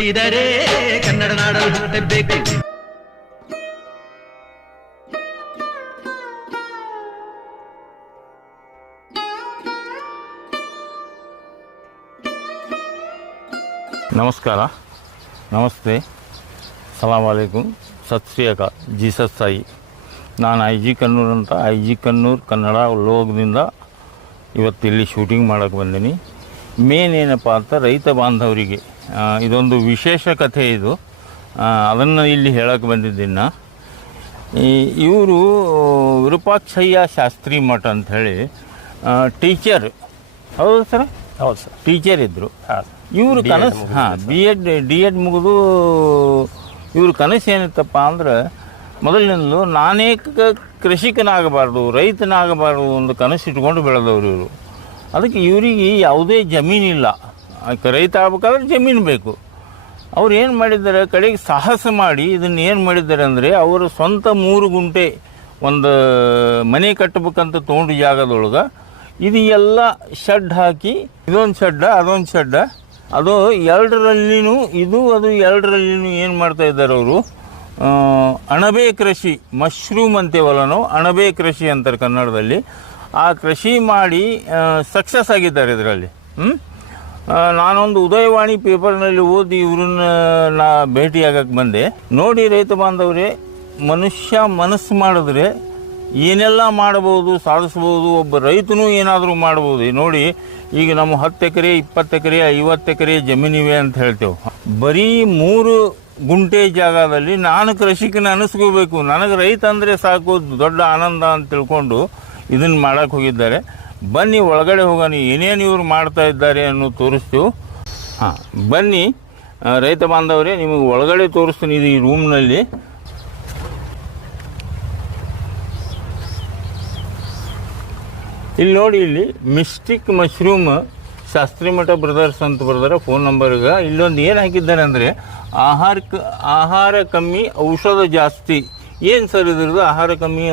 ಹುಟ್ಟಿದರೆ ಕನ್ನಡ ನಾಡಲು ಹುಟ್ಟಬೇಕು. ನಮಸ್ಕಾರ. ನಮಸ್ತೆ. ಸಲಾಮ್ ಅಲೈಕುಂ. ಸತ್ ಶ್ರೀ ಅಕಾಲ್ ಜೀಸಸ್ ಸಾಯಿ ನಾನು ಐ ಜಿ ಕನ್ನೂರ್ ಅಂತ. ಐ ಜಿ ಕನ್ನೂರ್, ಕನ್ನಡ ಲೋಕದಿಂದ ಇವತ್ತು ಇಲ್ಲಿ ಶೂಟಿಂಗ್ ಮಾಡೋಕ್ಕೆ ಬಂದೀನಿ. ಮೇನ್ ಏನಪ್ಪ ಅಂತ ರೈತ ಬಾಂಧವರಿಗೆ. ಇದೊಂದು ವಿಶೇಷ ಕಥೆ ಇದು. ಅದನ್ನು ಇಲ್ಲಿ ಹೇಳಕ್ಕೆ ಬಂದಿದ್ದೀನಿ ಇವರು ವಿರೂಪಾಕ್ಷಯ್ಯ ಶಾಸ್ತ್ರಿ ಮಠ ಅಂಥೇಳಿ ಟೀಚರ್. ಹೌದು ಸರ್? ಹೌದು ಸರ್. ಟೀಚರ್ ಇದ್ದರು ಇವರು ಕನಸು ಹಾಂ ಬಿ ಎಡ್ ಡಿ ಎಡ್ ಮುಗಿದು ಇವ್ರ ಕನಸು ಏನಿತ್ತಪ್ಪ ಅಂದ್ರೆ ಮೊದಲಿನಿಂದಲೂ ನಾನೇ ಕೃಷಿಕನಾಗಬಾರ್ದು ರೈತನಾಗಬಾರ್ದು ಒಂದು ಕನಸು ಇಟ್ಕೊಂಡು ಬೆಳೆದವರು ಇವರು. ಅದಕ್ಕೆ ಇವರಿಗೆ ಯಾವುದೇ ಜಮೀನಿಲ್ಲ. ರೈತ ಆಗ್ಬೇಕಾದ್ರೆ ಜಮೀನು ಬೇಕು. ಅವ್ರು ಏನು ಮಾಡಿದ್ದಾರೆ? ಕಡೆಗೆ ಸಾಹಸ ಮಾಡಿ ಇದನ್ನು ಏನು ಮಾಡಿದ್ದಾರೆ ಅಂದರೆ ಅವರು ಸ್ವಂತ ಮೂರು ಗುಂಟೆ ಒಂದು ಮನೆ ಕಟ್ಟಬೇಕಂತ ತೊಗೊಂಡು ಜಾಗದೊಳಗೆ ಇದು ಎಲ್ಲ ಶೆಡ್ ಹಾಕಿ, ಇದೊಂದು ಶೆಡ್ಡ ಅದೊಂದು ಶೆಡ್ಡ ಅದು ಎರಡರಲ್ಲಿನೂ, ಇದು, ಅದು ಎರಡರಲ್ಲಿನೂ ಏನು ಮಾಡ್ತಾ ಇದ್ದಾರೆ ಅವರು? ಅಣಬೆ ಕೃಷಿ, ಮಶ್ರೂಮ್ ಅಂತೇವಲ್ಲ ನಾವು, ಅಣಬೆ ಕೃಷಿ ಅಂತಾರೆ ಕನ್ನಡದಲ್ಲಿ. ಆ ಕೃಷಿ ಮಾಡಿ ಸಕ್ಸಸ್ ಆಗಿದ್ದಾರೆ ಇದರಲ್ಲಿ. ಹ್ಞೂ ನಾನೊಂದು ಉದಯವಾಣಿ ಪೇಪರ್ನಲ್ಲಿ ಓದಿ ಇವ್ರನ್ನ ನಾ ಭೇಟಿಯಾಗಕ್ಕೆ ಬಂದೆ. ನೋಡಿ ರೈತ ಬಾಂಧವರೇ, ಮನುಷ್ಯ ಮನಸ್ಸು ಮಾಡಿದ್ರೆ ಏನೆಲ್ಲ ಮಾಡಬಹುದು ಸಾಧಿಸ್ಬೋದು ಒಬ್ಬ ರೈತನೂ ಏನಾದರೂ ಮಾಡ್ಬೋದು ನೋಡಿ, ಈಗ ನಮ್ಮ ಹತ್ತು ಎಕರೆ, ಇಪ್ಪತ್ತು ಎಕರೆ, ಐವತ್ತು ಎಕರೆ ಜಮೀನಿವೆ ಅಂತ ಹೇಳ್ತೇವೆ. ಬರೀ ಮೂರು ಗುಂಟೆ ಜಾಗದಲ್ಲಿ ನಾನು ಕೃಷಿಕನ ಅನಿಸ್ಕೋಬೇಕು. ನನಗೆ ರೈತ ಅಂದರೆ ಸಾಕು, ದೊಡ್ಡ ಆನಂದ ಅಂತ ತಿಳ್ಕೊಂಡು ಇದನ್ನು ಮಾಡೋಕ್ಕೆ ಹೋಗಿದ್ದಾರೆ. ಬನ್ನಿ ಒಳಗಡೆ ಹೋಗೋಣ ಏನೇನು ಇವರು ಮಾಡ್ತಾ ಇದ್ದಾರೆ ಅನ್ನೋ ತೋರಿಸ್ತೀವಿ. ಹಾಂ. ಬನ್ನಿ ರೈತ ಬಾಂಧವರೇ ನಿಮಗೆ ಒಳಗಡೆ ತೋರಿಸ್ತೀನಿ ಇದು ಈ ರೂಮ್ನಲ್ಲಿ. ಇಲ್ಲಿ ನೋಡಿ ಇಲ್ಲಿ ಮಿಸ್ಟಿಕ್ ಮಶ್ರೂಮ್ ಶಾಸ್ತ್ರಿ ಮಠ ಬ್ರದರ್ಸ್ ಅಂತ ಬರ್ದಾರೆ ಫೋನ್ ನಂಬರ್ಗೆ ಇಲ್ಲೊಂದು ಏನು ಹಾಕಿದ್ದಾರೆ ಅಂದರೆ ಆಹಾರ ಕ- ಆಹಾರ ಕಮ್ಮಿ ಔಷಧ ಜಾಸ್ತಿ. ಏನು ಸರ್ ಇದ್ರದ್ದು ಆಹಾರ ಕಮ್ಮಿ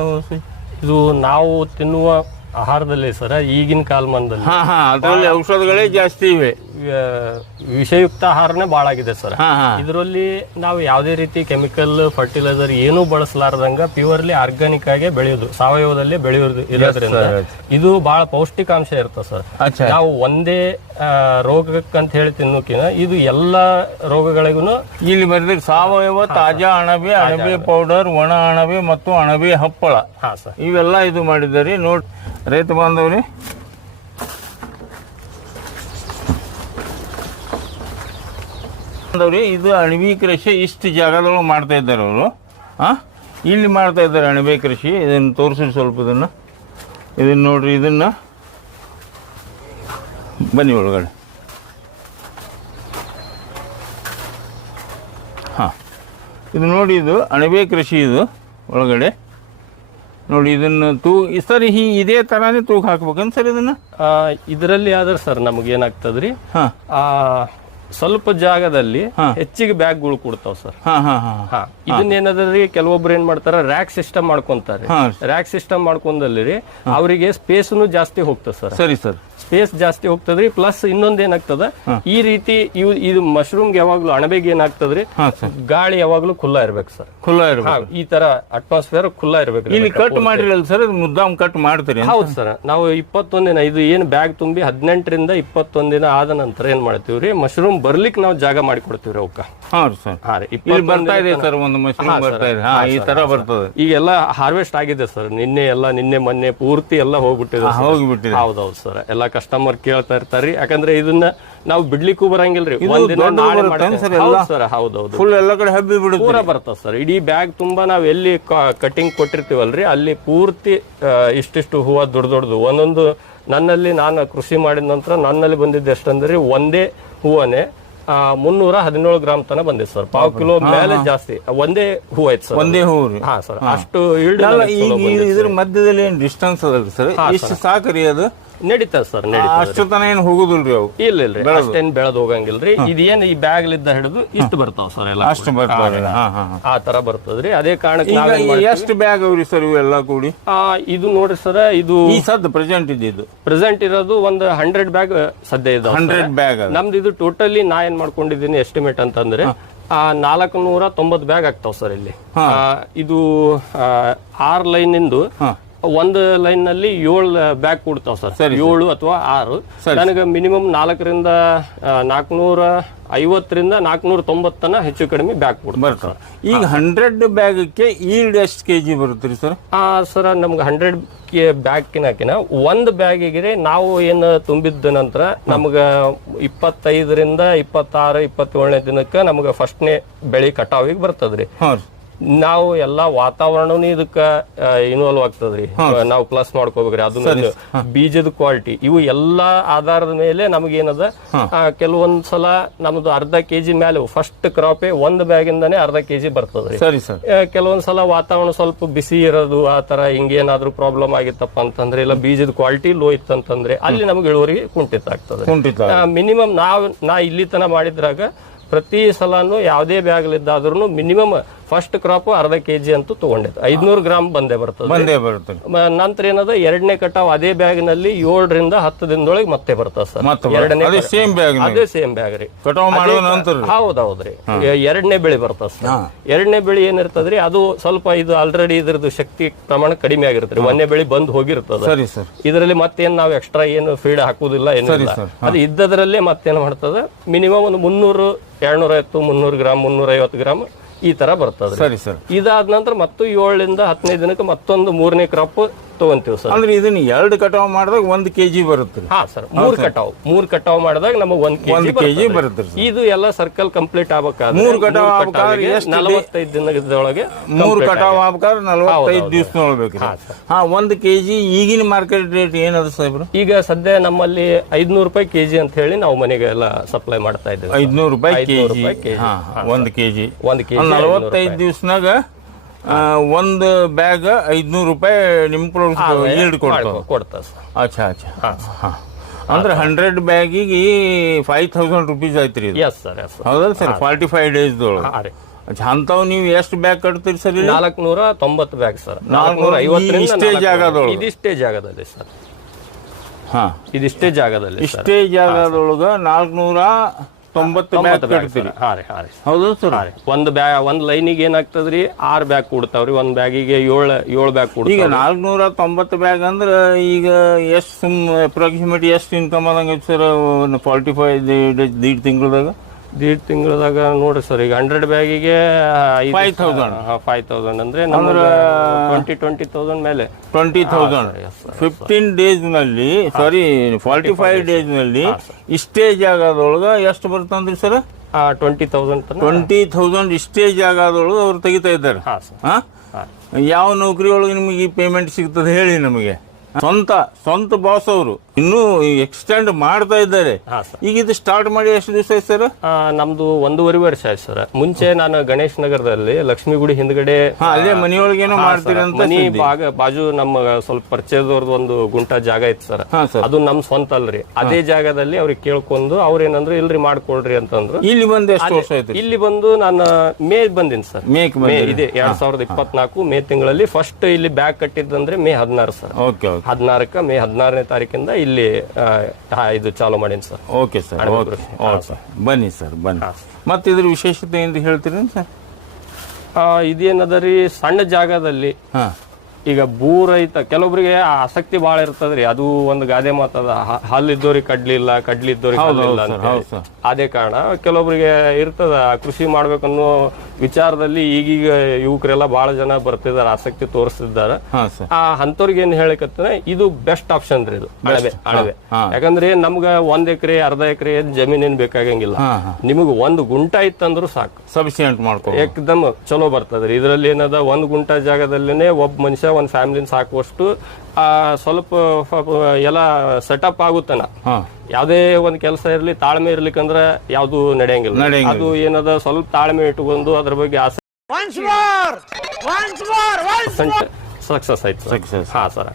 ಇದು ನಾವು ತಿನ್ನುವ ಆಹಾರದಲ್ಲಿ ಸರ ಈಗಿನ ಕಾಲಮಾನದಲ್ಲಿ ಅದರಲ್ಲಿ ಔಷಧಗಳೇ ಜಾಸ್ತಿ ಇವೆ. ವಿಷಯುಕ್ತ ಆಹಾರನೇ ಭಾಳ ಆಗಿದೆ ಸರ್ ಇದರಲ್ಲಿ ನಾವು ಯಾವುದೇ ರೀತಿ ಕೆಮಿಕಲ್ ಫರ್ಟಿಲೈಸರ್ ಏನು ಬಳಸಲಾರದಂಗ ಪ್ಯೂರ್ಲಿ ಆರ್ಗಾನಿಕ್ ಆಗಿ ಬೆಳೆಯೋದು ಸಾವಯವದಲ್ಲಿ ಬೆಳೆಯೋದು ಇರೋದ್ರಿಂದ ಇದು ಬಹಳ ಪೌಷ್ಟಿಕಾಂಶ ಇರ್ತದೆ ಸರ್. ನಾವು ಒಂದೇ ರೋಗಕ್ಕಂತ ಹೇಳಿ ತಿನ್ನೋಕಿನ ಇದು ಎಲ್ಲ ರೋಗಗಳಿಗೂ ಇಲ್ಲಿ ಬರೆದ ಸಾವಯವ ತಾಜಾ ಅಣಬೆ ಅಣಬೆ. ಪೌಡರ್ ಒಣ ಅಣಬೆ ಮತ್ತು ಅಣಬೆ ಹಪ್ಪಳ. ಹಾ ಸರ್. ಇವೆಲ್ಲ ಇದು ಮಾಡಿದ್ದಾರೆ ನೋಡಿ ರೈತ ಬಾಂಧವ್ರಿ. ಬಾಂಧವ್ರಿ ಇದು ಅಣಿವಿ ಕೃಷಿ ಇಷ್ಟು ಜಾಗದೊಳಗೆ ಮಾಡ್ತಾ ಇದ್ದಾರೆ ಅವರು. ಹಾಂ ಇಲ್ಲಿ ಮಾಡ್ತಾ ಇದ್ದಾರೆ ಅಣಬೆ ಕೃಷಿ ಇದನ್ನು ತೋರಿಸಿ ಸ್ವಲ್ಪ ಇದನ್ನು. ಇದನ್ನು ನೋಡ್ರಿ ಇದನ್ನು. ಬನ್ನಿ ಒಳಗಡೆ. ಹಾಂ. ಇದು ನೋಡಿ ಇದು ಅಣಬೆ ಕೃಷಿ ಇದು ಒಳಗಡೆ. ನೋಡಿ ಇದನ್ನು ತೂ ಸರ್ ಹೀ ಇದೇ ಥರನೇ ತೂಕ ಹಾಕ್ಬೇಕಂತ ಸರ್ ಇದನ್ನು? ಇದರಲ್ಲಿ ಆದ್ರೆ ಸರ್ ನಮಗೆ ಏನಾಗ್ತದ್ರಿ? ಹಾಂ. ಸ್ವಲ್ಪ ಜಾಗದಲ್ಲಿ ಹೆಚ್ಚಿಗೆ ಬ್ಯಾಗ್ಗಳು ಕೊಡ್ತಾವ ಸರ್. ಹಾಂ ಹಾಂ ಹಾಂ. ಹಾ. ಇದನ್ನ ಏನದ್ರಿ ಕೆಲವೊಬ್ರು ಏನ್ ಮಾಡ್ತಾರ ರ್ಯಾಕ್ ಸಿಸ್ಟಮ್ ಮಾಡ್ಕೊಂತಾರೆ. ರ್ಯಾಕ್ ಸಿಸ್ಟಮ್ ಮಾಡ್ಕೊಂಡಲ್ಲಿ ಅವರಿಗೆ ಸ್ಪೇಸ್ನು ಜಾಸ್ತಿ ಹೋಗ್ತದೆ ಸರ್. ಸರಿ ಸರ್. ಸ್ಪೇಸ್ ಜಾಸ್ತಿ ಹೋಗ್ತದ್ರಿ ಪ್ಲಸ್ ಇನ್ನೊಂದ್ ಏನಾಗ್ತದ ಈ ರೀತಿ ಇವು ಇದು ಮಶ್ರೂಮ್ಗೆ ಯಾವಾಗ್ಲೂ ಅಣಬೆಗೆ ಏನಾಗ್ತದ್ರಿ ಗಾಳಿ ಯಾವಾಗ್ಲೂ ಖುಲ್ಲಾ ಇರ್ಬೇಕು ಸರ್. ಖುಲ್ಲಾ ಇರ್ಬೇಕು. ಈ ತರ ಅಟ್ಮಾಸ್ಫಿಯರ್ ಖುಲ್ಲಾ ಇರ್ಬೇಕು ಇಲ್ಲಿ ಕಟ್ ಮಾಡಿರಲ್ಲ ಸರ್ ಮುದ್ದಾಮ್ ಕಟ್ ಮಾಡ್ತೀರಿ ಹೌದು ಸರ್. ನಾವು ಇಪ್ಪತ್ತೊಂದಿನ ದಿನ ಇದು ಏನು ಬ್ಯಾಗ್ ತುಂಬಿ ಹದಿನೆಂಟರಿಂದ ಇಪ್ಪತ್ತೊಂದಿನ ದಿನ ಆದ ನಂತರ ಏನ್ ಮಾಡ್ತೀವಿ ರೀ ಮಶ್ರೂಮ್ ಬರ್ಲಿಕ್ಕೆ ನಾವು ಜಾಗ ಮಾಡಿ ಕೊಡ್ತೀವಿ ರೀ ಅವಕ್ಕ ಬರ್ತಾ ಇದೆ ಸರ್ ಒಂದು ಮಷೀನ್ ಬರ್ತಾ ಇದೆ. ಹಾಂ ಈ ತರ ಬರ್ತದೆ. ಈಗೆಲ್ಲ ಹಾರ್ವೆಸ್ಟ್ ಆಗಿದೆ ಸರ್ ನಿನ್ನೆ ಎಲ್ಲ ನಿನ್ನೆ ಮೊನ್ನೆ ಪೂರ್ತಿ ಎಲ್ಲ ಹೋಗ್ಬಿಟ್ಟಿದೆ ಹೋಗ್ಬಿಟ್ಟಿದೆ. ಹೌದೌದು ಸರ್ ಎಲ್ಲ ಕಸ್ಟಮರ್ ಕೇಳ್ತಾ ಇರ್ತಾರ್ರಿ ಯಾಕಂದ್ರೆ ಇದನ್ನ ನಾವು ಬಿಡ್ಲಿಕ್ಕೂ ಬರಂಗಿಲ್ರಿ. ಒಂದಿನ ನಾಳೆ ಸರ್ ಹೌದೌದು ಫುಲ್ ಎಲ್ಲ ಕಡೆ ಹಬ್ಬಿ ಬಿಡುತ್ತೆ. ಪೂರ ಬರ್ತದೆ ಸರ್. ಇಡೀ ಬ್ಯಾಗ್ ತುಂಬಾ ನಾವ್ ಎಲ್ಲಿ ಕಟಿಂಗ್ ಕೊಟ್ಟಿರ್ತೀವಲ್ರಿ ಅಲ್ಲಿ ಪೂರ್ತಿ ಇಷ್ಟಿಷ್ಟು ಹೂವ ದೊಡ್ಡ ದೊಡ್ಡದು. ಒಂದೊಂದು ನನ್ನಲ್ಲಿ ನಾನು ಕೃಷಿ ಮಾಡಿದ ನಂತರ ನನ್ನಲ್ಲಿ ಬಂದಿದ್ದು ಎಷ್ಟಂದ್ರೆ ಒಂದೇ ಹೂವನೇ ಮುನ್ನೂರ ಹದಿನೇಳು ಗ್ರಾಮ್ ತನ ಬಂದಿದೆ ಸರ್. ಪಾವ್ ಕಿಲೋ ಮೇಲೆ ಜಾಸ್ತಿ ಒಂದೇ ಹೂ ಆಯ್ತು ಸರ್. ಒಂದೇ ಹೂ ರೀ. ಹಾ ಸರ್. ಅಷ್ಟು ಇದ್ರ ಮಧ್ಯದಲ್ಲಿ ಏನ್ ಡಿಸ್ಟೆನ್ಸ್ ಅದ ಸರ್? ಇಷ್ಟು ಸಾಕ್ರಿ ಅದು. ನಡೀತದೆ ಸರ್ ಅಷ್ಟು ತನ ಏನು ಹೋಗುದಿಲ್ರಿ ಅವು? ಇಲ್ಲ ಇಲ್ರಿ ಅಷ್ಟೇನ್ ಬೆಳೆದ್ ಹೋಗಂಗಿಲ್ರಿ. ಇದೇನ್ ಈ ಬ್ಯಾಗ್ಲಿದ್ದ ಹಿಡಿದು ಇಷ್ಟು ಬರ್ತಾವ ಸರ್ ಎಲ್ಲ ಅಷ್ಟು ಬರ್ತಾವೆ. ಆ ತರ ಬರ್ತದ್ರಿ. ಅದೇ ಕಾರಣಕ್ಕೆ ಎಷ್ಟು ಬ್ಯಾಗ್ ಅವ್ರಿ ಸರ್ ಇವೆಲ್ಲ ಕೂಡಿ? ಆ, ಇದು ನೋಡ್ರಿ ಸರ್ ಇದು ಈ ಸದ್ ಪ್ರೆಸೆಂಟ್ ಇದ್ದಿದ್ದು? ಪ್ರೆಸೆಂಟ್ ಇರೋದು ಒಂದು ಹಂಡ್ರೆಡ್ ಬ್ಯಾಗ್ ಸದ್ಯ ಇದೆ ಹಂಡ್ರೆಡ್ ಬ್ಯಾಗ್ ನಮ್ದು ಇದು ಟೋಟಲಿ ನಾ ಏನ್ ಮಾಡ್ಕೊಂಡಿದ್ದೀನಿ ಎಸ್ಟಿಮೇಟ್ ಅಂತಂದ್ರೆ ಆ ನಾಲ್ಕು ನೂರ ತೊಂಬತ್ತು ಬ್ಯಾಗ್ ಆಗ್ತಾವ ಸರ್ ಇಲ್ಲಿ. ಆ, ಇದು ಆ, ಆರ್ ಲೈನ್ ಇಂದು ಒಂದು ಲೈನ್ನಲ್ಲಿ ಏಳು ಬ್ಯಾಗ್ ಕೊಡ್ತಾವ ಸರ್. ಏಳು ಅಥವಾ ಆರು. ನನಗೆ ಮಿನಿಮಮ್ ನಾಲ್ಕರಿಂದ ನಾಲ್ಕುನೂರ ಐವತ್ತರಿಂದ ನಾಲ್ಕನೂರ ತೊಂಬತ್ತನ ಹೆಚ್ಚು ಕಡಿಮೆ ಬ್ಯಾಗ್ ಕೊಡ್ತಾರೆ ಈಗ ಹಂಡ್ರೆಡ್ ಬ್ಯಾಗಕ್ಕೆ ಈಲ್ಡ್ ಎಷ್ಟು ಕೆಜಿ ಬರುತ್ತೆ ರೀ ಸರ್? ಆ ಸರ್ ನಮ್ಗೆ ಹಂಡ್ರೆಡ್ ಕೆ ಬ್ಯಾಗ್ಕಿನಕಿನ ಒಂದು ಬ್ಯಾಗಿಗೆ ನಾವು ಏನು ತುಂಬಿದ ನಂತರ ನಮ್ಗೆ ಇಪ್ಪತ್ತೈದರಿಂದ ಇಪ್ಪತ್ತಾರು ಇಪ್ಪತ್ತೇಳನೇ ದಿನಕ್ಕೆ ನಮ್ಗೆ ಫಸ್ಟ್ನೇ ಬೆಳೆ ಕಟಾವಿಗೆ ಬರ್ತದ್ರಿ. ನಾವು ಎಲ್ಲಾ ವಾತಾವರಣನು ಇದಕ್ಕ ಇನ್ವಾಲ್ವ್ ಆಗ್ತದ್ರಿ. ನಾವು ಪ್ಲಸ್ ಮಾಡ್ಕೋಬೇಕ್ರಿ. ಅದನ್ನ ಬೀಜದ ಕ್ವಾಲಿಟಿ ಇವು ಎಲ್ಲಾ ಆಧಾರದ ಮೇಲೆ ನಮಗೇನದ ಕೆಲವೊಂದ್ ಸಲ ನಮ್ದು ಅರ್ಧ ಕೆಜಿ ಮೇಲೆ ಫಸ್ಟ್ ಕ್ರಾಪೇ ಒಂದ್ ಬ್ಯಾಗಿಂದಾನೆ ಅರ್ಧ ಕೆಜಿ ಬರ್ತದ್ರಿ. ಕೆಲವೊಂದ್ ಸಲ ವಾತಾವರಣ ಸ್ವಲ್ಪ ಬಿಸಿ ಇರೋದು ಆ ತರ ಹಿಂಗೇನಾದ್ರೂ ಪ್ರಾಬ್ಲಮ್ ಆಗಿತ್ತಪ್ಪ ಅಂತಂದ್ರೆ ಇಲ್ಲ ಬೀಜದ ಕ್ವಾಲಿಟಿ ಲೋ ಇತ್ತಂತಂದ್ರೆ ಅಲ್ಲಿ ನಮ್ಗೆ ಇಳುವರಿ ಕುಂಠಿತ ಆಗ್ತದೆ. ಮಿನಿಮಮ್ ನಾವ್ ನಾ ಇಲ್ಲಿ ತನ ಮಾಡಿದ್ರಾಗ ಪ್ರತಿ ಸಲನು ಯಾವುದೇ ಬ್ಯಾಗ್ಲಿದ್ದಾದ್ರೂ ಮಿನಿಮಮ್ ಫಸ್ಟ್ ಕ್ರಾಪ್ ಅರ್ಧ ಕೆಜಿ ಅಂತೂ ತಗೊಂಡಿತ್ತು ಐದ್ನೂರು ಗ್ರಾಮ್ ಬಂದೇ ಬರ್ತದೆ. ಬಂದೇ ಬರುತ್ತೆ ಮ- ನಂತರ ಏನದ ಎರಡನೇ ಕಟಾವ್ ಅದೇ ಬ್ಯಾಗ್ನಲ್ಲಿ ಏಳರಿಂದ ಹತ್ತು ದಿನದೊಳಗೆ ಮತ್ತೆ ಬರ್ತದೆ ಸರ್. ಮತ್ತೆ ಎರಡನೇ ಅದೇ ಸೇಮ್ ಬ್ಯಾಗ್ ಅದೇ ಸೇಮ್ ಬ್ಯಾಗ್ ರೀ. ಕಟಾವ್ ಮಾಡುವ ನಂತರ ಹೌದೌದ್ರಿ. ಎರಡನೇ ಬೆಳೆ ಬರ್ತದ ಸರ್. ಎರಡನೇ ಬೆಳೆ ಏನಿರ್ತದ್ರಿ ಅದು ಸ್ವಲ್ಪ ಇದು ಆಲ್ರೆಡಿ ಇದ್ರದ್ದು ಶಕ್ತಿ ಪ್ರಮಾಣ ಕಡಿಮೆ ಆಗಿರ್ತದೆ ಒಂದನೇ ಬೆಳೆ ಬಂದ್ ಹೋಗಿರ್ತದ. ಸರಿ ಸರ್. ಇದರಲ್ಲಿ ಮತ್ತೇನ್ ನಾವು ಎಕ್ಸ್ಟ್ರಾ ಏನು ಫೀಡ್ ಹಾಕುದಿಲ್ಲ ಏನಿಲ್ಲ. ಸರ್. ಅದು ಇದ್ದದ್ರಲ್ಲೇ ಮತ್ತೇನ್ ಮಾಡ್ತದ ಮಿನಿಮಮ್ ಒಂದು ಮುನ್ನೂರು ಎರಡ್ನೂರ ಐವತ್ತು ಮುನ್ನೂರು ಗ್ರಾಮ್ ಮುನ್ನೂರ ಐವತ್ತು ಗ್ರಾಮ್ ಈ ತರ ಬರ್ತದೆ ಸರಿ ಸರ್. ಇದಾದ ನಂತರ ಮತ್ತು ಏಳರಿಂದ ಹದಿನೈದು ದಿನಕ್ಕೆ ಮತ್ತೊಂದು ಮೂರನೇ ಕ್ರಾಪ್ ತಗೊಂತೀವಿ ಸರ್. ಅಂದ್ರೆ ಇದನ್ನ ಎರಡು ಕಟಾವ್ ಮಾಡಿದಾಗ ಒಂದ್ ಕೆಜಿ ಬರುತ್ತೆ. ಹಾ ಸರ್ ಮೂರ್ ಕಟಾವ್. ಮೂರ್ ಕಟಾವ್ ಮಾಡಿದಾಗ ನಮಗ್ ಒಂದ್ ಒಂದ್ ಕೆಜಿ ಬರುತ್ತೆ ಇದು ಎಲ್ಲ ಸರ್ಕಲ್ ಕಂಪ್ಲೀಟ್ ಆಗ್ಬೇಕಾದ್ರೆ ಮೂರ್ ಕಟಾವ್ ಆಗ್ಬೇಕಾದ್ರೆ ಎಷ್ಟು ನಲವತ್ತೈದು ದಿನದೊಳಗೆ ಮೂರ್ ಕಟಾವ್ ಆಗ್ಬೇಕಾದ್ರೆ ನಲವತ್ತೈದು ದಿವಸ ನೋಡ್ಬೇಕು ಹಾ ಒಂದ್ ಕೆಜಿ ಈಗಿನ ಮಾರ್ಕೆಟ್ ರೇಟ್ ಏನದ ಸಾಹೇಬ್ರು? ಈಗ ಸದ್ಯ ನಮ್ಮಲ್ಲಿ ಐದ್ನೂರು ರೂಪಾಯಿ ಕೆಜಿ ಅಂತ ಹೇಳಿ ನಾವು ಮನೆಗೆ ಎಲ್ಲ ಸಪ್ಲೈ ಮಾಡ್ತಾ ಇದ್ದೇವೆ ಐದ್ನೂರು ರೂಪಾಯಿ ಐದ್ನೂರು ಕೆಜಿ. ಕೆಜಿ. ಹಾ ಒಂದ್ ಕೆಜಿ. ಒಂದ್ ಕೆಜಿ ನಲವತ್ತೈದು ದಿವಸನಾಗ ಒಂದು ಬ್ಯಾಗ್ ಐದ್ನೂರು ರೂಪಾಯಿ ನಿಮ್ ಈಲ್ಡ್ ಕೊಡ್ತಾವ ಕೊಡ್ತಾ ಸರ್. ಅಚ್ಚಾ ಅಚ್ಚಾ. ಹಾಂ. ಅಂದ್ರೆ hundred ಬ್ಯಾಗಿಗೆ five thousand rupees yes sir yes ಹೌದಲ್ಲ ಸರ್? ಫಾರ್ಟಿ ಫೈವ್ ಡೇಸ್ ಒಳಗೆ ಅಚ್ಚಾ ಅಂತಾವ್ ನೀವು ಎಷ್ಟು ಬ್ಯಾಗ್ ಕಟ್ತೀರಿ ಸರ್ ನಾಲ್ಕುನೂರ ತೊಂಬತ್ತು ಬ್ಯಾಗ್ ಸರ್ ನಾಲ್ಕುನೂರ ಐವತ್ತರಿಂದ ಇಷ್ಟೇ ಜಾಗದೊಳಗೆ? ಇದಿಷ್ಟೇ ಜಾಗದಲ್ಲಿ ಸರ್ ಹಾ. ಇದಿಷ್ಟೇ ಜಾಗದಲ್ಲಿ ಇಷ್ಟೇ ಜಾಗದೊಳಗ ನಾಲ್ಕುನೂರ ತೊಂಬತ್ತು ಬ್ಯಾಗ್ ಕಟ್ತೀರಿ ಹಾ ರೀ ಹಾ ರೀ ಹೌದು ಸರ್. ಒಂದು ಬ್ಯಾ ಒಂದು ಒಂದ್ ಲೈನಿಗೆ ಏನಾಗ್ತದ್ರಿ? ಆರು ಬ್ಯಾಗ್ ಕೊಡ್ತಾವ್ರಿ. ಒಂದು ಬ್ಯಾಗಿಗೆ ಏಳು ಏಳು ಬ್ಯಾಗ್ ಈಗ ಕೊಡ್ತಾವ್ರಿ ನಾಲ್ಕುನೂರ ತೊಂಬತ್ತು ಬ್ಯಾಗ್ ಅಂದ್ರೆ ಈಗ ಎಷ್ಟು ಸುಮ್ ಅಪ್ರಾಕ್ಸಿಮೇಟ್ ಎಷ್ಟು ಇನ್ಕಮ್ ಆದಂಗೆ ಸರ್ ಫಾರ್ಟಿ ಫೈವ್ ದೀಡ್ ತಿಂಗಳದಾಗ? ದೀಡ್ ತಿಂಗಳದಾಗ ನೋಡ್ರಿ ಸರ್ ಈಗ ಹಂಡ್ರೆಡ್ ಬ್ಯಾಗಿಗೆ 5,000. ಫೈವ್ ತೌಸಂಡ್ ಅಂದ್ರೆ ನಮ್ಗೆ ಟ್ವೆಂಟಿ ಟ್ವೆಂಟಿ ತೌಸಂಡ್ ಮೇಲೆ. ಟ್ವೆಂಟಿ ತೌಸಂಡ್ ಫಿಫ್ಟೀನ್ ಡೇಸ್ನಲ್ಲಿ ಸಾರಿ ಫಾರ್ಟಿ ಫೈವ್ ಡೇಸ್ನಲ್ಲಿ ಇಷ್ಟೇ ಜಾಗದೊಳಗ ಎಷ್ಟು ಬರ್ತಂದ್ರಿ sir twenty thousand twenty thousand ಇಷ್ಟೇ ಜಾಗದೊಳಗೆ ಅವ್ರು ತೆಗಿತಾ ಇದ್ದಾರೆ. ಹಾ ಯಾವ ನೌಕರಿ ಒಳಗೆ ನಿಮಗೆ ಈ ಪೇಮೆಂಟ್ ಸಿಗ್ತದೆ ಹೇಳಿ ನಮಗೆ. ಸ್ವಂತ ಸ್ವಂತ ಬಾಸ್ ಅವರು. ಇನ್ನೂ ಎಕ್ಸ್ಟೆಂಡ್ ಮಾಡ್ತಾ ಇದ್ದಾರೆ. ಈಗ ಇದು ಸ್ಟಾರ್ಟ್ ಮಾಡಿ ಎಷ್ಟು ದಿವಸ ಆಯ್ತು ಸರ್? ನಮ್ದು ಒಂದೂವರೆ ವರ್ಷ ಆಯ್ತು ಸರ್. ಮುಂಚೆ ನಾನು ಗಣೇಶ್ ನಗರದಲ್ಲಿ ಲಕ್ಷ್ಮೀ ಗುಡಿ ಹಿಂದ್ಗಡೆ ಹಾ ಅಲ್ಲೇ ಮನೆಯೊಳಗೇನೋ ಮಾಡ್ತೀರಿ ಅಂತ ಮನಿ ಬಾಜು ನಮ್ಮ ಸ್ವಲ್ಪ ಪರಿಚಯದವ್ರದ್ದು ಒಂದು ಗುಂಟ ಜಾಗ ಇತ್ತು ಸರ್. ಅದು ನಮ್ ಸ್ವಂತ ಅಲ್ರಿ. ಅದೇ ಜಾಗದಲ್ಲಿ ಅವ್ರಿಗೆ ಕೇಳ್ಕೊಂಡು ಅವ್ರ ಏನಂದ್ರು ಇಲ್ರಿ ಮಾಡ್ಕೊಳ್ರಿ ಅಂತಂದ್ರು. ಇಲ್ಲಿ ಬಂದು ಎಷ್ಟು ವರ್ಷ ಆಯ್ತು? ಇಲ್ಲಿ ಬಂದು ನಾನು ಮೇ ಬಂದಿನಿ ಸರ್. ಮೇ ಇದೆ ಎರಡ್ ಸಾವಿರದ ಇಪ್ಪತ್ನಾಲ್ಕು ಮೇ ತಿಂಗಳಲ್ಲಿ ಫಸ್ಟ್ ಇಲ್ಲಿ ಬ್ಯಾಗ್ ಕಟ್ಟಿದ್ದಂದ್ರೆ ಮೇ ಹದಿನಾರು ಸರ್. ಹದಿನಾರಕ್ಕ ಮೇ ಹದಿನಾರನೇ ತಾರೀಕಿಂದ ಇಲ್ಲಿ ಆ, ಇದು ಚಾಲು ಮಾಡೀನಿ sir. Okay sir okay okay ಬನ್ನಿ ಸರ್ ಬನ್ನಿ. ಮತ್ತೆ ಇದ್ರ ವಿಶೇಷತೆ ಏನು ಹೇಳ್ತೀರಿ ಸರ್? ಆ, ಇದೇನದ ರೀ ಸಣ್ಣ ಜಾಗದಲ್ಲಿ ಹಾ. ಈಗ ಭೂ ರೈತ ಕೆಲವೊಬ್ರಿಗೆ ಆಸಕ್ತಿ ಬಹಳ ಇರ್ತದ್ರಿ. ಅದು ಒಂದು ಗಾದೆ ಮಾತದ. ಹ- ಹಲ್ಲಿದ್ದವ್ರಿಗೆ ಕಡ್ಲಿಲ್ಲ ಇಲ್ಲ ಕಡ್ಲಿ ಅಂತ ಹೌದು ಸರ್. ಅದೇ ಕಾರಣ ಕೆಲವೊಬ್ರಿಗೆ ಇರ್ತದ ಕೃಷಿ ಮಾಡ್ಬೇಕನ್ನೋ ವಿಚಾರದಲ್ಲಿ ಈಗೀಗ ಯುವಕರೆಲ್ಲ ಬಹಳ ಜನ ಬರ್ತಿದ್ದಾರೆ ಆಸಕ್ತಿ ತೋರಿಸ್ತಿದ್ದಾರೆ. ಸರ್ ಆ ಅಂತವ್ರಿಗೆ ಏನ್ ಹೇಳಕತ್ತಂದ್ರೆ ಇದು ಬೆಸ್ಟ್ ಆಪ್ಷನ್ ರೀ ಇದು ಅಳವೆ ಅಳವೆ. ಯಾಕಂದ್ರೆ ನಮ್ಗ ಒಂದ್ ಎಕರೆ ಅರ್ಧ ಎಕರೆ ಜಮೀನ್ ಏನ್ ಬೇಕಾಗಂಗಿಲ್ಲ. ನಿಮಗ್ ಒಂದ್ ಗುಂಟ ಇತ್ತಂದ್ರು ಸಾಕು. ಸಫಿಶಿಯಂಟ್ ಮಾಡ್ಕೊ. ಏಕದಮ್ ಚಲೋ ಬರ್ತದ್ರಿ. ಇದ್ರಲ್ಲಿ ಏನದ ಒಂದ್ ಗುಂಟ ಜಾಗದಲ್ಲೇನೆ ಒಬ್ಬ ಮನುಷ್ಯ ಒಂದ್ ಫ್ಯಾಮಿಲಿನ ಸಾಕುವಷ್ಟು ಸ್ವಲ್ಪ ಪಾಪ ಎಲ್ಲ ಸೆಟಪ್ ಆಗುತ್ತನ ಯಾವುದೇ ಯಾವ್ದೇ ಒಂದ್ ಕೆಲಸ ಇರಲಿ ತಾಳ್ಮೆ ಇರ್ಲಿಕ್ಕಂದ್ರೆ ಯಾವುದು ನಡೆಯಂಗಿಲ್ಲ. ಅದು ಏನದ ಸ್ವಲ್ಪ ತಾಳ್ಮೆ ಇಟ್ಕೊಂಡು ಅದ್ರ ಬಗ್ಗೆ ಆಸೆ. ಸಕ್ಸಸ್ ಆಯ್ತು ಸಕ್ಸಸ್ ಹಾ ಸರ್.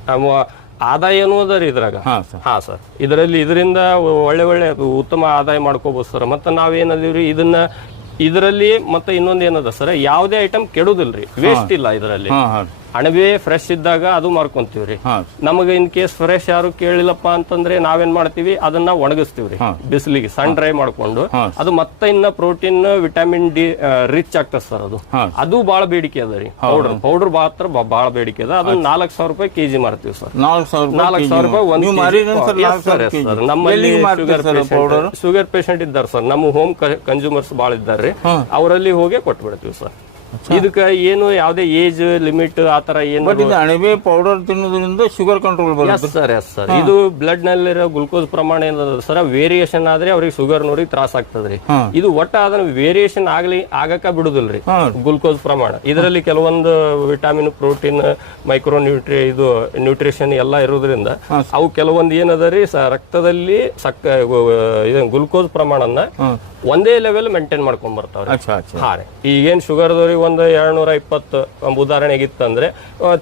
ಆದಾಯ ಅನ್ನೋದ ರೀ ಇದ್ರಾಗ? ಹಾ ಸರ್. ಹಾ ಸರ್. ಇದರಲ್ಲಿ ಇದರಿಂದ ಒಳ್ಳೆ ಒಳ್ಳೆ ಉತ್ತಮ ಆದಾಯ ಮಾಡ್ಕೋಬಹುದು ಸರ್. ಮತ್ತೆ ನಾವೇನದೀವ್ರಿ? ಇದನ್ನ ಇದರಲ್ಲಿ ಮತ್ತೆ ಇನ್ನೊಂದ್ ಏನದ ಸರ್? ಯಾವುದೇ ಐಟಮ್ ಕೆಡುದಿಲ್ರಿ. ವೇಸ್ಟ್ ಇಲ್ಲ ಇದರಲ್ಲಿ. ಹಾ ಹಾ. ಅಣಬೆ ಫ್ರೆಶ್ ಇದ್ದಾಗ ಅದು ಮಾರ್ಕೊಂತೀವಿ ರೀ. ನಮಗೆ ಇನ್ ಕೇಸ್ ಫ್ರೆಶ್ ಯಾರು ಕೇಳಿಲ್ಲಪ್ಪ ಅಂತಂದ್ರೆ ನಾವೇನ್ ಮಾಡ್ತೀವಿ? ಅದನ್ನ ಒಣಗಿಸ್ತೀವಿ ರೀ. ಬಿಸಿಲಿಗೆ ಸನ್ ಡ್ರೈ ಮಾಡ್ಕೊಂಡು. ಅದು ಮತ್ತೆ ಇನ್ನ ಪ್ರೋಟೀನ್ ವಿಟಮಿನ್ ಡಿ ರಿಚ್ ಆಗ್ತದೆ ಸರ್ ಅದು. ಅದು ಬಹಳ ಬೇಡಿಕೆ ಅದ ರೀ. ಪೌಡರ್ ಪೌಡರ್ ಮಾತ್ರ ಬಹಳ ಬೇಡಿಕೆ ಅದ. ಅದನ್ನ ನಾಲ್ಕು ಸಾವಿರ ರೂಪಾಯಿ ಕೆಜಿ ಮಾರ್ತೀವಿ ಸರ್. ನಾಲ್ಕು ಸಾವಿರ ರೂಪಾಯಿ ಒಂದು ನಮ್ಮಲ್ಲಿ sugar sir powder sugar patient ಇದ್ದಾರೆ. ಸರ್. ನಮ್ಮ ಹೋಮ್ ಕನ್ಸ್ಯೂಮರ್ಸ್ ಬಹಳ ಇದ್ದಾರೆ. ಅವರಲ್ಲಿ ಹೋಗಿ ಕೊಟ್ಬಿಡ್ತೀವಿ ಸರ್. ಇದಕ್ಕೆ ಏನು ಯಾವುದೇ ಏಜ್ ಲಿಮಿಟ್ ಆತರ ಏನು ಬಟ್ ಇದು ಅಣಬೆ ಪೌಡರ್ ತಿನ್ನೋದ್ರಿಂದ ಶುಗರ್ ಕಂಟ್ರೋಲ್ ಬರುತ್ತೆ. ಸರ್ ಎಸ್ ಸರ್ ಇದು ಬ್ಲಡ್ ನಲ್ಲಿರೋ ಗ್ಲುಕೋಸ್ ಪ್ರಮಾಣ ಏನದ ಸರ್ ವೇರಿಯೇಷನ್ ಆದ್ರೆ ಅವ್ರಿಗೆ ಶುಗರ್ ನೋಡಿ ತ್ರಾಸ ಆಗ್ತದ್ರಿ ಇದು ಒಟ್ಟ ಅದನ್ನ ವೇರಿಯೇಷನ್ ಆಗ್ಲಿ ಆಗಕ ಬಿಡುದಿಲ್ರಿ. ಗ್ಲುಕೋಸ್ ಪ್ರಮಾಣ. ಇದರಲ್ಲಿ ಕೆಲವೊಂದು ವಿಟಾಮಿನ್ ಪ್ರೋಟೀನ್ ಮೈಕ್ರೋ ನ್ಯೂಟ್ರಿ ಇದು ನ್ಯೂಟ್ರಿಷನ್ ಎಲ್ಲ ಇರೋದ್ರಿಂದ ಅವು ಕೆಲವೊಂದು ಏನದ ರೀ ರಕ್ತದಲ್ಲಿ ಸಕ್ಕ ಗ್ಲುಕೋಸ್ ಪ್ರಮಾಣನ ಒಂದೇ ಲೆವೆಲ್ ಮೇಂಟೈನ್ ಮಾಡ್ಕೊಂಡ್ ಬರ್ತಾವ್ರಿ. ಹಾ ರೀ. ಈಗೇನ್ ಶುಗರ್ದವ್ರಿಗೆ ಒಂದು ಎರಡ್ನೂರ ಇಪ್ಪತ್ತು ಒಂದು ಉದಾಹರಣೆಗೆ ಇತ್ತಂದ್ರೆ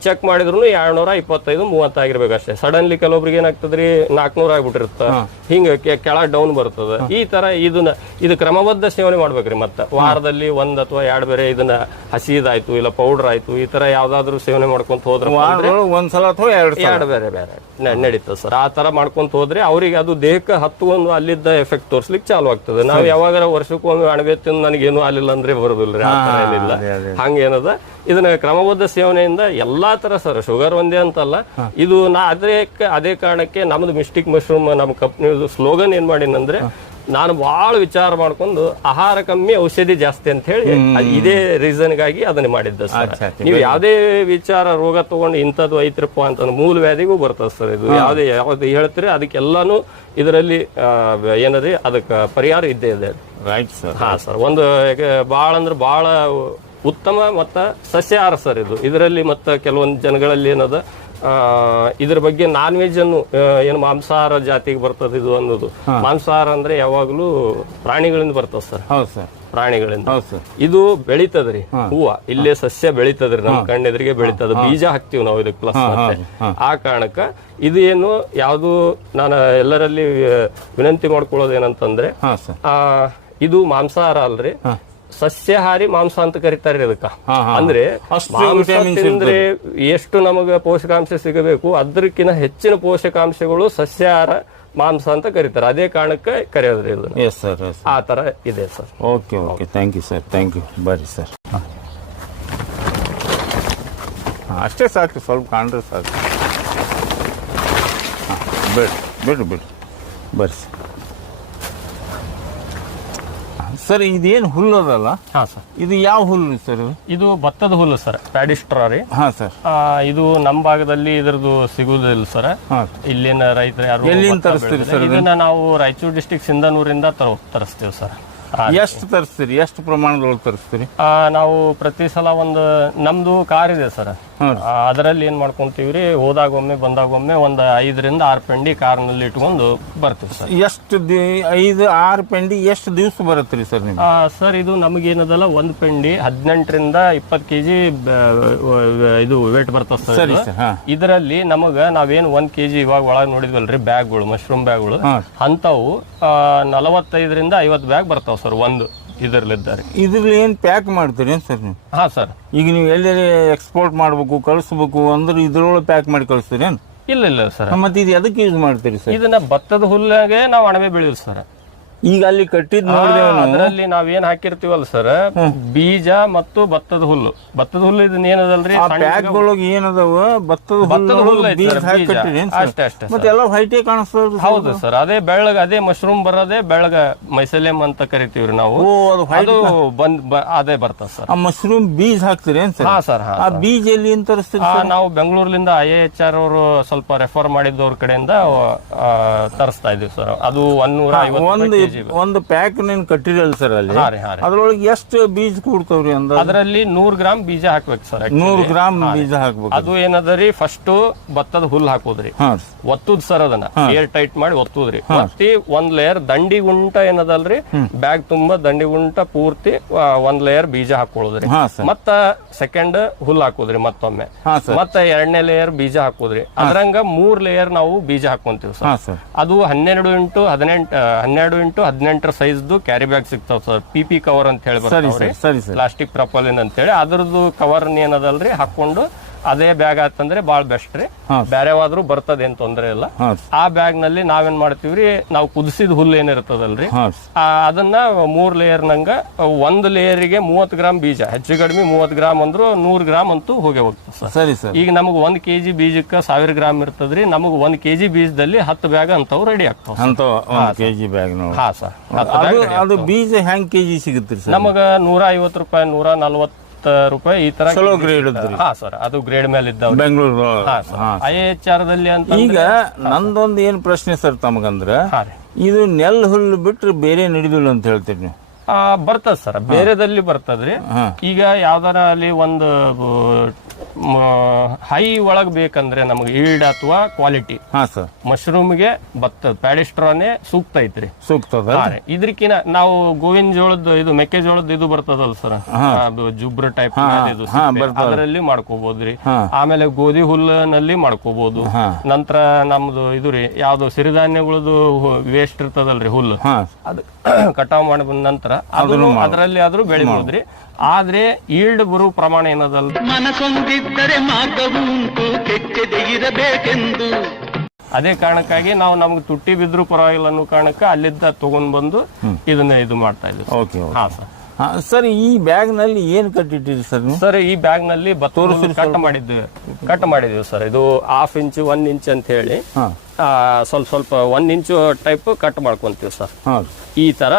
ಚೆಕ್ ಮಾಡಿದ್ರು ಎರಡ್ನೂರ ಇಪ್ಪತ್ತೈದು ಮೂವತ್ತಾಗಿರ್ಬೇಕು ಅಷ್ಟೇ ಸಡನ್ಲಿ ಕೆಲವೊಬ್ರಿಗೆ ಏನಾಗ್ತದ್ರಿ? ನಾಲ್ಕನೂರ ಆಗ್ಬಿಟ್ಟಿರುತ್ತ. ಹಿಂಗ ಕೆಳ ಡೌನ್ ಬರ್ತದೆ. ಈ ತರ ಇದನ್ನ ಇದು ಕ್ರಮಬದ್ಧ ಸೇವನೆ ಮಾಡ್ಬೇಕ್ರಿ ಮತ್ತೆ. ವಾರದಲ್ಲಿ ಒಂದ್ ಅಥವಾ ಎರಡ್ ಬೇರೆ ಇದನ್ನ ಹಸಿದಾಯ್ತು ಇಲ್ಲ ಪೌಡರ್ ಆಯ್ತು ಈ ತರ ಯಾವ್ದಾದ್ರು ಸೇವನೆ ಮಾಡ್ಕೊಂತ ಹೋದ್ರೆ ಒಂದ್ಸಲ ಅಥವಾ ಎರಡು ಬೇರೆ ಬೇರೆ ನಡೀತದೆ ಸರ್. ಆ ತರ ಮಾಡ್ಕೊಂತ ಹೋದ್ರೆ ಅವ್ರಿಗೆ ಅದು ದೇಹಕ್ಕೆ ಒಂದು ಅಲ್ಲಿದ್ದ ಎಫೆಕ್ಟ್ ತೋರ್ಸ್ಲಿಕ್ಕೆ ಚಾಲು ಆಗ್ತದೆ. ನಾವು ಯಾವಾಗ ವರ್ಷಕ್ಕೊಮ್ಮೆ ಅಣಬೆ ತಿಂದು ನನಗೇನು ಆಗ್ಲಿಲ್ಲ ಅಂದ್ರೆ ಬರೋದಿಲ್ರಿ. ಆ ತರ ಏನಿಲ್ಲ. ಹಂಗೇನದ? ಇದನ್ನ ಕ್ರಮಬದ್ಧ ಸೇವನೆಯಿಂದ ಎಲ್ಲಾ ತರ ಸರ್ ಶುಗರ್ ಒಂದೇ ಅಂತಲ್ಲ. ಇದು ನಾ ಅದೇ ಅದೇ ಕಾರಣಕ್ಕೆ ನಮ್ದು ಮಿಸ್ಟಿಕ್ ಮಶ್ರೂಮ್ ನಮ್ಮ ಕಂಪ್ನಿ ಸ್ಲೋಗನ್ ಏನ್ ಮಾಡಿನಂದ್ರೆ ನಾನು ಬಹಳ ವಿಚಾರ ಮಾಡ್ಕೊಂಡು ಆಹಾರ ಕಮ್ಮಿ ಔಷಧಿ ಜಾಸ್ತಿ ಅಂತ ಹೇಳಿ ಇದೇ ರೀಸನ್ಗಾಗಿ ಅದನ್ನ ಮಾಡಿದ್ದ ಸರ್. ನೀವು ಯಾವ್ದೇ ವಿಚಾರ ರೋಗ ತಗೊಂಡು ಇಂಥದ್ದು ಐತ್ರಪ್ಪ ಅಂತ ಮೂಲ ವ್ಯಾಧಿಗೂ ಬರ್ತದೆ ಸರ್ ಇದು. ಯಾವ್ದೇ ಯಾವ್ದು ಹೇಳ್ತೀರಿ ಅದಕ್ಕೆಲ್ಲಾನು ಇದರಲ್ಲಿ ಏನರಿ ಅದಕ್ಕೆ ಪರಿಹಾರ ಇದ್ದೇ ಇದೆ. ರೈಟ್ ಸರ್ ಹಾ ಸರ್. ಒಂದು ಬಹಳ ಭಾಳ ಅಂದ್ರೆ ಭಾಳ ಉತ್ತಮ ಮತ್ತ ಸಸ್ಯಾಹಾರ ಸರ್ ಇದು. ಇದರಲ್ಲಿ ಮತ್ತ ಕೆಲವೊಂದು ಜನಗಳಲ್ಲಿ ಏನದ ಆ, ಇದ್ರ ಬಗ್ಗೆ ನಾನ್ ವೆಜ್ ಅನ್ನು ಏನು ಮಾಂಸಾಹಾರ ಜಾತಿಗೆ ಬರ್ತದೆ ಇದು ಅನ್ನೋದು. ಮಾಂಸಾಹಾರ ಅಂದ್ರೆ ಯಾವಾಗಲೂ ಪ್ರಾಣಿಗಳಿಂದ ಬರ್ತದೆ ಸರ್. ಹೌದು ಸರ್. ಪ್ರಾಣಿಗಳಿಂದ. ಇದು ಬೆಳಿತದ್ರಿ ಹೂವ. ಇಲ್ಲೇ ಸಸ್ಯ ಬೆಳಿತದ್ರಿ ನಮ್ಮ ಕಣ್ಣೆದ್ರಿಗೆ ಬೆಳಿತದ. ಬೀಜ ಹಾಕ್ತಿವಿ ನಾವು ಇದಕ್ಕೆ ಪ್ಲಸ್ ಮತ್ತೆ. ಆ ಕಾರಣಕ್ಕ ಇದು ಏನು ಯಾವುದು ನಾನು ಎಲ್ಲರಲ್ಲಿ ವಿನಂತಿ ಮಾಡ್ಕೊಳ್ಳೋದು ಏನಂತಂದ್ರೆ ಆ ಇದು ಮಾಂಸಾಹಾರ ಅಲ್ರಿ. ಸಸ್ಯಾಹಾರಿ ಮಾಂಸ ಅಂತ ಕರೀತಾರೆ ಅದಕ್ಕೆ. ಅಂದ್ರೆ ಮಾಂಸ ತಿಂದ್ರೆ ಎಷ್ಟು ನಮಗೆ ಪೋಷಕಾಂಶ ಸಿಗಬೇಕು ಅದಕ್ಕಿಂತ ಹೆಚ್ಚಿನ ಪೋಷಕಾಂಶಗಳು ಸಸ್ಯಾಹಾರ ಮಾಂಸ ಅಂತ ಕರೀತಾರೆ. ಅದೇ ಕಾರಣಕ್ಕೆ ಕರೆಯೋದ್ರಿ ಇದು ಎಸ್ ಸರ್ ಆ ತರ ಇದೆ sir okay okay thank you sir thank you ಬರ್ರಿ ಸರ್ ಅಷ್ಟೇ ಸಾಕು ಸ್ವಲ್ಪ ಕಾಣ್ರಿ ಸಾಕು. ಬಿಡು ಬಿಡು ಬಿಡು. ಬಿಡ್ರಿ ಬರ್ರಿ ಸರ್ ಸರ್ ಇದೇನು ಹುಲ್ಲು ಅದಲ್ಲ? ಹಾ ಸರ್. ಇದು ಯಾವ ಹುಲ್ಲು ಸರ್ ಇದು? ಭತ್ತದ ಹುಲ್ಲು ಸರ್. ಪ್ಯಾಡಿಸ್ಟ್ರಾ ರೀ ಹಾಂ ಸರ್. ಇದು ನಮ್ಮ ಭಾಗದಲ್ಲಿ ಇದ್ರದ್ದು ಸಿಗುವುದಿಲ್ಲ ಸರ್. ಇಲ್ಲಿನ ರೈತರು ಯಾರು ಎಲ್ಲಿಂದ ತರಿಸ್ತೀರಿ ಸರ್ ಇದನ್ನ ನಾವು ರಾಯಚೂರು ಡಿಸ್ಟಿಕ್ ಸಿಂಧನೂರಿಂದ ತರ- ತರಿಸ್ತೀವಿ ಸರ್. ಎಷ್ಟು ತರಿಸ್ತೀರಿ? ಎಷ್ಟು ಪ್ರಮಾಣದೊಳಗೆ ತರಿಸ್ತೀರಿ? ನಾವು ಪ್ರತಿ ಸಲ ಒಂದು ನಮ್ದು ಕಾರ್ ಇದೆ ಸರ್. ಅದರಲ್ಲಿ ಏನ್ ಮಾಡ್ಕೊಂತೀವಿ ರೀ ಬಂದಾಗ ಒಮ್ಮೆ ಒಂದ್ ಐದರಿಂದ ಆರು ಪೆಂಡಿ ಕಾರ್ನಲ್ಲಿ ಇಟ್ಕೊಂಡು ಬರ್ತೀವಿ ಸರ್. ಎಷ್ಟು ದಿ ಐದು ಆರು ಪೆಂಡಿ ಎಷ್ಟು ದಿವಸ ಬರುತ್ತೆ ರೀ ಸರ್ ನಿಮ್ಗೆ? ಆ, ಸರ್ ಇದು ನಮಗೇನದಲ್ಲ ಒಂದ್ ಪೆಂಡಿ ಹದಿನೆಂಟರಿಂದ ಇಪ್ಪತ್ತು ಕೆಜಿ ಇದು ವೇಟ್ ಬರ್ತದೆ ಸರ್ ಸರಿ ಇದು. ಸರ್ ಹಾಂ. ಇದರಲ್ಲಿ ನಮಗ ನಾವೇನು ಒಂದ್ ಕೆಜಿ ಇವಾಗ ಒಳಗೆ ನೋಡಿದ್ವಲ್ರಿ ಬ್ಯಾಗ್ಗಳು ಮಶ್ರೂಮ್ ಬ್ಯಾಗ್ಗಳು. ಅಂತವು ನಲವತ್ತೈದರಿಂದ ಐವತ್ತು ಬ್ಯಾಗ್ ಬರ್ತಾವ ಸರ್ ಒಂದು. ಇದರಲ್ಲಿದ್ದಾರೆ. ಇದ್ರಲ್ಲಿ ಏನು ಪ್ಯಾಕ್ ಮಾಡ್ತೀರಿ ಏನು ಸರ್ ನೀವು? ಹಾ ಸರ್ ಈಗ ನೀವು ಎಲ್ಲೆಲ್ಲಿ ಎಕ್ಸ್ಪೋರ್ಟ್ ಮಾಡಬೇಕು ಕಳಿಸ್ಬೇಕು ಅಂದ್ರೆ ಇದ್ರೊಳಗೆ ಪ್ಯಾಕ್ ಮಾಡಿ ಕಳಿಸ್ತೀರಿ ಏನು? ಇಲ್ಲ ಇಲ್ಲ ಸರ್ ಮತ್ತೆ ಇದು ಎದಕ್ಕೆ ಯೂಸ್ ಮಾಡ್ತೀರಿ ಸರ್ ಇದನ್ನ ಭತ್ತದ ಹುಲ್ಲಾಗೆ ನಾವು ಅಣಬೆ ಬೆಳೆಯೋದು ಸರ್ ಈಗ ಅಲ್ಲಿ ಕಟ್ಟಿದ್ ಅದರಲ್ಲಿ ನಾವು ಅದರಲ್ಲಿ ನಾವೇನ್ ಹಾಕಿರ್ತೀವಲ್ಲ ಸರ್ ಬೀಜ ಮತ್ತು ಭತ್ತದ ಹುಲ್ಲು. ಭತ್ತದ ಹುಲ್ಲು ಇದನ್ನ ಏನದಲ್ರಿ? ಏನದವ? ಭತ್ತದ ಭತ್ತದ ಹುಲ್ಲು ಅಷ್ಟೇ ಅಷ್ಟೇ ಮತ್ತೆ ಎಲ್ಲ ವೈಟೇ ಕಾಣಿಸ್ತದ ಹೌದು ಸರ್ ಅದೇ ಬೆಳಗ ಅದೇ ಮಶ್ರೂಮ್ ಬರೋದೇ ಬೆಳಗ ಮೈಸಲೇಮ್ ಅಂತ ಕರಿತೀವ್ರಿ ನಾವು. ಅದು ಬಂದ್ ಅದೇ ಬರ್ತದೆ ಸರ್ ಆ ಮಶ್ರೂಮ್ ಬೀಜ ಹಾಕ್ತೀರಿ ಹಾ ಸರ್ ಆ ಬೀಜ ಎಲ್ಲಿ ನಾವು ಬೆಂಗಳೂರಿನಿಂದ ಐ ಎಚ್ ಆರ್ ಅವರು ಸ್ವಲ್ಪ ರೆಫರ್ ಮಾಡಿದ್ದವ್ರ ಕಡೆಯಿಂದ ತರಿಸ್ತಾ ಇದೀವಿ ಸರ್ ಅದು ಒಂದೂರ ಐವತ್ತು ಒಂದು ಪ್ಯಾಕ್ ನೀನ್ ಕಟ್ಟಿರಲ್ಲ ಸರ್ ಅಲ್ಲಿ. ಅದ್ರೊಳಗೆ ಎಷ್ಟು ಬೀಜ ಕೂಡ್ತಾವ್ರಿ ಅಂದ ಅದರಲ್ಲಿ ನೂರ್ ಗ್ರಾಮ್ ಬೀಜ ಹಾಕ್ಬೇಕು ಸರ್ ನೂರ್ ಗ್ರಾಮ್ ಬೀಜ ಹಾಕ್ಬೇಕು. ಅದು ಏನದರಿ ಫಸ್ಟ್ ಭತ್ತದ ಹುಲ್ ಹಾಕೋದ್ರಿ. ಒತ್ತುದ್ ಸರ್ ಅದನ್ನ. ಏರ್ ಟೈಟ್ ಮಾಡಿ ಒತ್ತುದ್ರಿ. ಒತ್ತಿ ಒಂದ್ ಲೇಯರ್ ದಂಡಿ ಗುಂಟ ಏನದಲ್ರಿ ಬ್ಯಾಗ್ ತುಂಬಾ ದಂಡಿ ಗುಂಟ ಪೂರ್ತಿ ಒಂದ್ ಲೇಯರ್ ಬೀಜ ಹಾಕೊಳ್ಳೋದ್ರಿ ಮತ್ತ ಸೆಕೆಂಡ್ ಹುಲ್ ಹಾಕೋದ್ರಿ ಮತ್ತೊಮ್ಮೆ. ಮತ್ತ ಎರಡನೇ ಲೇಯರ್ ಬೀಜ ಹಾಕೋದ್ರಿ. ಅದ್ರಂಗ ಮೂರ್ ಲೇಯರ್ ನಾವು ಬೀಜ ಹಾಕೊಂತೀವಿ ಸರ್ ಸರ್. ಅದು ಹನ್ನೆರಡು ಇಂಟು ಹದಿನೆಂಟು ಹನ್ನೆರಡು ಇಂಟು ಹದಿನೆಂಟರ ಸೈಜ್ದು ಕ್ಯಾರಿ ಬ್ಯಾಗ್ ಸಿಗ್ತಾವ ಸರ್ ಪಿ ಪಿ ಕವರ್ ಅಂತ ಹೇಳಿ ಸರಿ ಬರ್ತಾವ್ರಿ. ಸರ್ ಸರಿ ಸರ್. ಪ್ಲಾಸ್ಟಿಕ್ ಪ್ರಪೋಲಿನ್ ಅಂತೇಳಿ. ಅದ್ರದ್ದು ಕವರ್ ಏನದಲ್ರಿ? ಹಾಕೊಂಡು ಅದೇ ಬ್ಯಾಗ್ ಆತಂದ್ರೆ ಬಾಳ್ ಬೆಸ್ಟ್ ರೀ. ಬೇರೆವಾದ್ರೂ ಬ್ಯಾರೆವಾದ್ರೂ ಬರ್ತದೆ ಏನ್ ತೊಂದ್ರೆ ಇಲ್ಲ. ಆ ಬ್ಯಾಗ್ನಲ್ಲಿ ನಾವೇನ್ ಮಾಡ್ತೀವ್ರಿ ನಾವು ಕುದಿಸಿದ ಹುಲ್ಲು ಏನಿರ್ತದಲ್ರಿ ಅದನ್ನ ಮೂರ್ ಲೇಯರ್ ನಂಗ ಒಂದ್ ಲೇಯರಿಗೆ ಮೂವತ್ ಗ್ರಾಮ್ ಬೀಜ ಹೆಚ್ಚು ಕಡಿಮೆ ಮೂವತ್ ಗ್ರಾಮ್ ಅಂದ್ರು ನೂರ್ ಗ್ರಾಮ್ ಅಂತೂ ಹೋಗಿ ಹೋಗ್ತದೆ ಸರ್. ಸರಿ ಈಗ ನಮಗ್ ಒಂದ್ ಕೆಜಿ ಬೀಜಕ್ಕ ಸಾವಿರ ಗ್ರಾಮ್ ಇರ್ತದ್ರಿ ನಮಗ್ ಒಂದ್ ಕೆಜಿ ಬೀಜದಲ್ಲಿ ಹತ್ತು ಬ್ಯಾಗ್ ಅಂತವ್ ರೆಡಿ ಆಗ್ತಾವ ಅಂತ ಕೆಜಿ ಬ್ಯಾಗ್ ಹಾ ಸರ್. ಅದು ಬೀಜ ಹೆಂಗ್ ಕೆಜಿ ಸಿಗುತ್ತೆ ನಮಗ ನೂರ ಐವತ್ತು ರೂಪಾಯಿ ನೂರ ನಲ್ವತ್ತ ರೂಪಾಯಿ ಈ ತರ ಚಲೋ ಗ್ರೇಡ್ ಹಾ ಸರ್ ಅದು ಗ್ರೇಡ್ ಮೇಲೆ ಇದ್ದಾವ ಬೆಂಗಳೂರು ಐ ಎಚ್ ಆರ್ ದಲ್ಲಿ ಅಂತ ಈಗ ನಂದೊಂದು ಏನ್ ಪ್ರಶ್ನೆ ಸರ್ ತಮಗಂದ್ರೆ ಹಾ ರೀ. ಇದು ನೆಲ್ ಹುಲ್ಲು ಬಿಟ್ರೆ ಬೇರೆ ನಡೆದಿಲ್ಲ ಅಂತ ಹೇಳ್ತೀರಿ ನೀವು. ಆ, ಬರ್ತದ ಸರ್. ಬೇರೆದಲ್ಲಿ ಬರ್ತದ್ರಿ. ಈಗ ಯಾವ್ದಾರ ಅಲ್ಲಿ ಒಂದು ಹೈ ಒಳಗ್ ಬೇಕಂದ್ರೆ ನಮಗೆ ಈಲ್ಡ್ ಅಥವಾ ಕ್ವಾಲಿಟಿ. ಹಾ ಸರ್ ಮಶ್ರೂಮ್ಗೆ ಭತ್ತದ ಪ್ಯಾಡಿಸ್ಟ್ರಾನೆ ಸೂಕ್ತ ಐತ್ರಿ. ಸೂಕ್ತದ ಹಾ ಇದ್ರಕಿನ ನಾವು ಗೋವಿನ ಜೋಳದ ಇದು ಮೆಕ್ಕೆಜೋಳದ ಇದು ಬರ್ತದಲ್ಲ ಸರ್ ಜುಬ್ರ ಟೈಪ್ ಇದು. ಅದರಲ್ಲಿ ಮಾಡ್ಕೋಬಹುದ್ರಿ ಆಮೇಲೆ ಗೋಧಿ ಹುಲ್ಲಿನಲ್ಲಿ ಮಾಡ್ಕೋಬಹುದು. ನಂತರ ನಮ್ದು ಇದು ರೀ ಯಾವ್ದು ಸಿರಿಧಾನ್ಯಗಳದು ವೇಸ್ಟ್ ಇರ್ತದಲ್ರಿ ಹುಲ್ಲು. ಅದ್ ಕಟಾವ್ ಮಾಡಿ ಬಂದ ನಂತರ ಅದನ್ನು ಅದರಲ್ಲಿ ಆದ್ರೂ ಬೆಳಿಬಹುದ್ರಿ ಆದ್ರೆ ಈಲ್ಡ್ ಬರೋ ಪ್ರಮಾಣ ಏನದಲ್ಲ? ಮನಸೊಂದಿದ್ದರೆ ಮಾರ್ಗವು ಉಂಟು ಕೆಚ್ಚದೆ ಇರಬೇಕೆಂದು. ಅದೇ ಕಾರಣಕ್ಕಾಗಿ ನಾವು ನಮ್ಗೆ ತುಟ್ಟಿ ಬಿದ್ರು ಪರವಾಗಿಲ್ಲ ಅನ್ನೋ ಕಾರಣಕ್ಕೆ ಅಲ್ಲಿದ್ದ ತಗೊಂಡ್ ಬಂದು ಇದನ್ನ ಇದು ಮಾಡ್ತಾ ಇದ್ದೀವಿ ಓಕೆ ಹಾ ಸರ್. ಸರ್ ಈ ಬ್ಯಾಗ್ನಲ್ಲಿ ಏನ್ ಕಟ್ಟಿಟ್ಟಿರಿ ಸರ್ ನೀವು? ಸರ್ ಈ ಬ್ಯಾಗ್ನಲ್ಲಿ ಕಟ್ ಮಾಡಿದ್ವಿ ಕಟ್ ಮಾಡಿದ್ವಿ ಸರ್. ಇದು ಹಾಫ್ ಇಂಚ್ ಒನ್ ಇಂಚ್ ಅಂತ ಹೇಳಿ. ಆ, ಸ್ವಲ್ಪ ಸ್ವಲ್ಪ ಒನ್ ಇಂಚು ಟೈಪ್ ಕಟ್ ಮಾಡ್ಕೊಂತೀವಿ ಸರ್. ಈ ತರ